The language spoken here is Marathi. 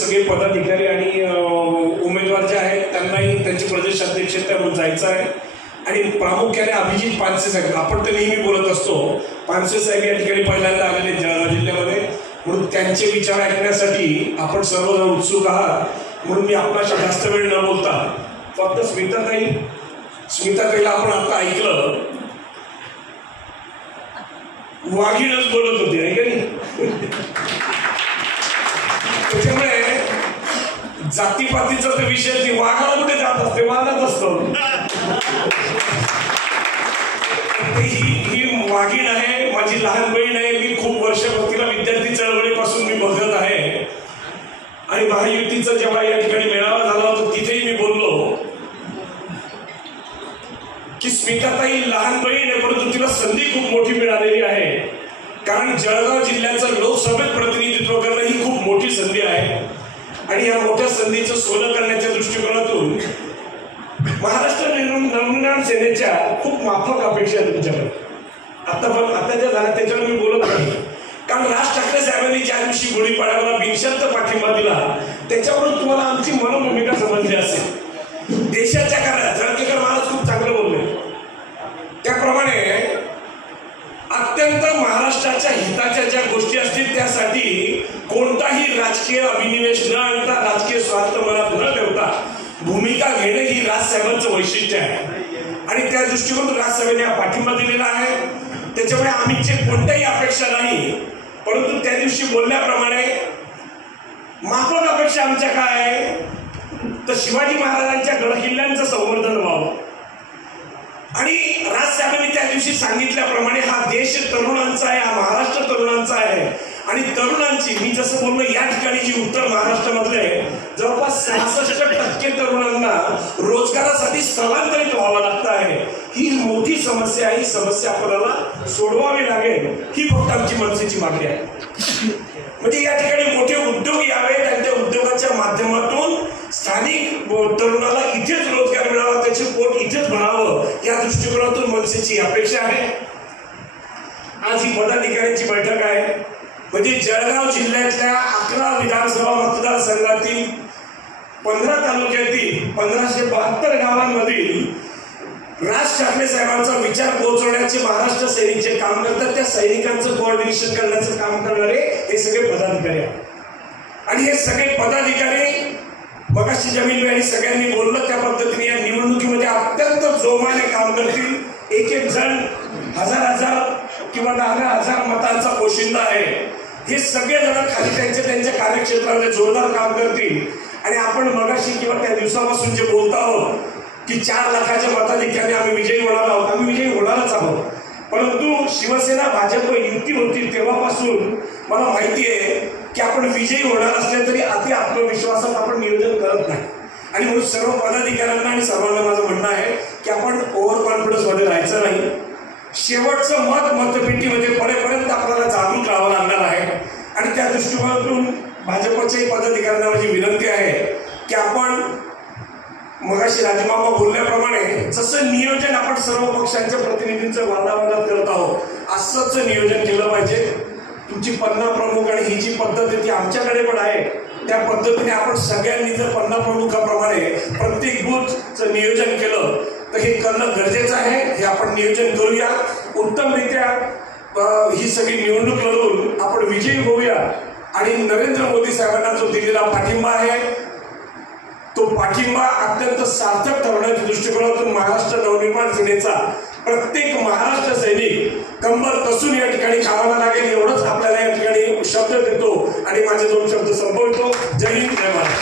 सगळे पदाधिकारी आणि उमेदवार जे आहेत त्यांनाही त्यांची प्रदेशाध्यक्षतेवर जायचं आहे। आणि प्रामुख्याने अभिजित पानसे साहेब, आपण तर नेहमी बोलत असतो, पानसे साहेब या ठिकाणी पहिल्यांदा आलेले जळगाव जिल्ह्यामध्ये, म्हणून त्यांचे विचार ऐकण्यासाठी आपण सर्वजण उत्सुक आहात। म्हणून मी आपल्याशी जास्त वेळ न बोलता फक्त स्मिताताईला आपण आता ऐकलं, वाघीणच बोलत होते आहे का नाही? त्याच्यामुळे जातीपातीचा तर विषय नाही, वाघाला कुठे जात असते, वाघच असतो। ही वाघीण आहे, माझी लहान बहीण आहे। मी खूप वर्षापासून विद्यार्थी चळवळीपासून मी बघत आहे आणि महायुतीचा जेव्हा या ठिकाणी मेळावा झाला होता तिथेही मी बोललो की स्मिताताई लहान बहीण आहे, परंतु तिला संधी खूप मोठी मिळालेली आहे। कारण जळगाव जिल्ह्याचं लोकसभेत प्रतिनिधित्व करणं ही खूप मोठी संधी आहे आणि या मोठ्या संधीचं सोनं करण्याच्या दृष्टिकोनातून महाराष्ट्र नवनिर्माण सेनेच्या खूप माफक अपेक्षा आहेत तुमच्याकडे। आता ज्या झाल्या त्याच्यावर मी बोलत नाही, कारण राज ठाकरे साहेबांनी ज्या दिवशी गुढीपाडव्याला बिनशर्त पाठिंबा दिला त्याच्यावरून तुम्हाला आमची मनोभूमिका समजली असेल। देशाच्या काळात जळकेकर महाराज खूप चांगलं बोलले, त्याप्रमाणे अत्यंत महाराष्ट्राच्या हिताच्या ज्या गोष्टी असतील त्यासाठी कोणताही राजकीय अभिनिवेश न आणता, राजकीय स्वार्थ मनात न ठेवता भूमिका घेणे ही राजसाहेबांचं वैशिष्ट्य आहे आणि त्या दृष्टिकोनातून राजसाहेबांनी हा पाठिंबा दिलेला आहे। त्याच्यामुळे आमची कोणत्याही अपेक्षा नाही, परंतु त्या दिवशी बोलल्याप्रमाणे माफक अपेक्षा आमच्या काय आहे तर शिवाजी महाराजांच्या गडकिल्ल्यांचं संवर्धन व्हावं आणि राजसाहेबांनी त्या दिवशी सांगितल्याप्रमाणे हा देश तरुणांचा आहे, हा महाराष्ट्र तरुणांचा आहे आणि तरुणांची, मी जसं बोललो या ठिकाणी जी उत्तर महाराष्ट्रामधले जवळपास 66% तरुणांना रोजगारासाठी स्थलांतरित व्हावं लागतं आहे। ही मोठी समस्या आहे, ही समस्या आपल्याला सोडवावी लागेल, ही फक्त आमची मनसेची मागणी आहे। म्हणजे या ठिकाणी मोठे उद्योग यावेत आणि त्या उद्योगाच्या माध्यमातून स्थानिक तरुणाला इथेच रोजगार मिळावा, त्याचे पोट इथेच भरावं, या दृष्टिकोनातून मनसेची अपेक्षा आहे। आज ही पदाधिकाऱ्यांची बैठक आहे, म्हणजे जळगाव जिल्ह्यातल्या 11 विधानसभा मतदारसंघातील 15 तालुक्यातील 1572 गावांमधील राज ठाकरे साहेबांचा विचार पोहोचवण्याचे महाराष्ट्र सैनिकचे काम करतात। त्या सैनिकांचं कोऑर्डिनेशन करण्याचं काम करणारे हे सगळे पदाधिकारी आहेत आणि हे सगळे पदाधिकारी मगाशी जमीन आणि सगळ्यांनी बोललं त्या पद्धतीने या निवडणुकीमध्ये अत्यंत जोमाने काम करतील। एक जण हजार किंवा 10,000 मतांचा पोशिंदा आहे, हे सगळे जण खाली त्यांच्या कार्यक्षेत्रामध्ये जोरदार काम करतील आणि आपण मगाशी किंवा त्या दिवसापासून जे बोलत आहोत की 4 लाखाच्या मताधिक्याने आम्ही विजयी होणार आहोत, आम्ही विजयी होणारच आहोत। परंतु शिवसेना भाजप युती होती तेव्हापासून मला माहिती आहे की आपण विजयी होणार असले तरी अति आत्मविश्वासात आपण नियोजन करत नाही आणि म्हणून सर्व पदाधिकाऱ्यांना आणि सर्वांना माझं म्हणणं आहे की आपण ओव्हर कॉन्फिडन्स मध्ये राहायचं नाही। शेवटचं मतपेटीमध्ये पडेपर्यंत आपल्याला जागरूक राहावं लागणार आहे आणि त्या दृष्टिकोनातून भाजपच्याही पदाधिकाऱ्यांना माझी विनंती आहे की आपण मगाशी राजमामा बोलल्याप्रमाणे जसं नियोजन आपण सर्व पक्षांच्या प्रतिनिधींचं वादावादात करत आहोत असंच नियोजन केलं पाहिजे। तुमची 15 प्रमुख आणि ही जी पद्धत आहे ती आमच्याकडे पण आहे, त्या पद्धतीने आपण सगळ्यांनी जर 15 प्रमुखाप्रमाणे प्रत्येक बूथचं नियोजन केलं तर हे करणं गरजेचं आहे। हे आपण नियोजन करूया, उत्तमरित्या ही सगळी निवडणूक लढवून आपण विजयी होऊया आणि नरेंद्र मोदी साहेबांना जो दिलेला पाठिंबा आहे तो पाठिंबा अत्यंत सार्थक ठरवण्याच्या दृष्टिकोनातून महाराष्ट्र नवनिर्माण सेनेचा प्रत्येक महाराष्ट्र सैनिक कंबर कसून या ठिकाणी कामाला लागेल एवढंच आपल्याला या ठिकाणी शब्द देतो आणि माझे 2 शब्द संपवतो। जय हिंद, जय महाराष्ट्र।